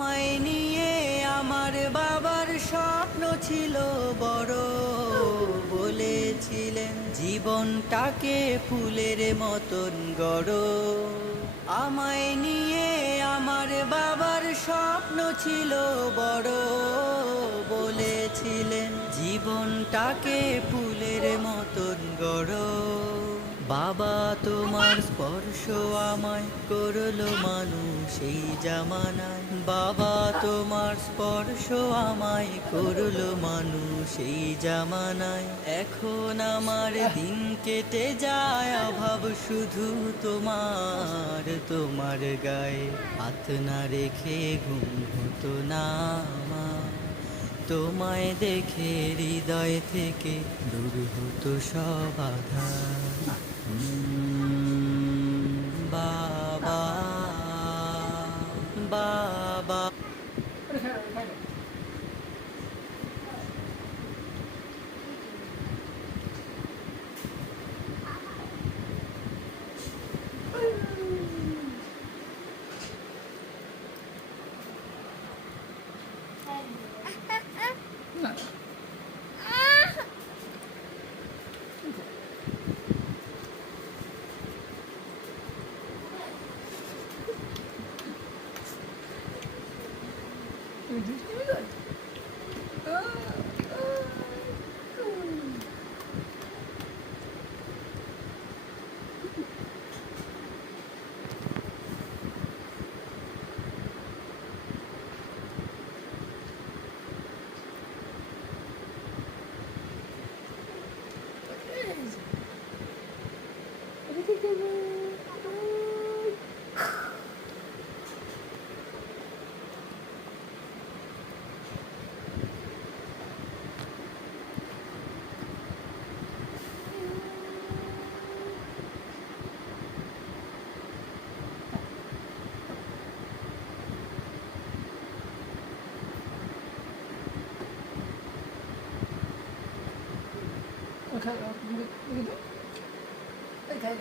আমায় নিয়ে আমার বাবার স্বপ্ন ছিল বড়, বলেছিলেন জীবনটাকে ফুলের মতন গড়। আমায় নিয়ে আমার বাবার স্বপ্ন ছিল বড়, বলেছিলেন জীবনটাকে ফুলের মতন গড়। বাবা তোমার স্পর্শ আমায় করলো মানুষ এই জামানায়, বাবা তোমার স্পর্শ আমায় করলো মানুষ এই জামানায়। এখন আমার দিন কেটে যায় অভাব শুধু তোমার, তোমার গায়ে হাত না রেখে ঘুম হতো না আমার। তোমায় দেখে হৃদয় থেকে দূর হতো সব আধার। বাবা, বাবা। Okay, begitu. Okay.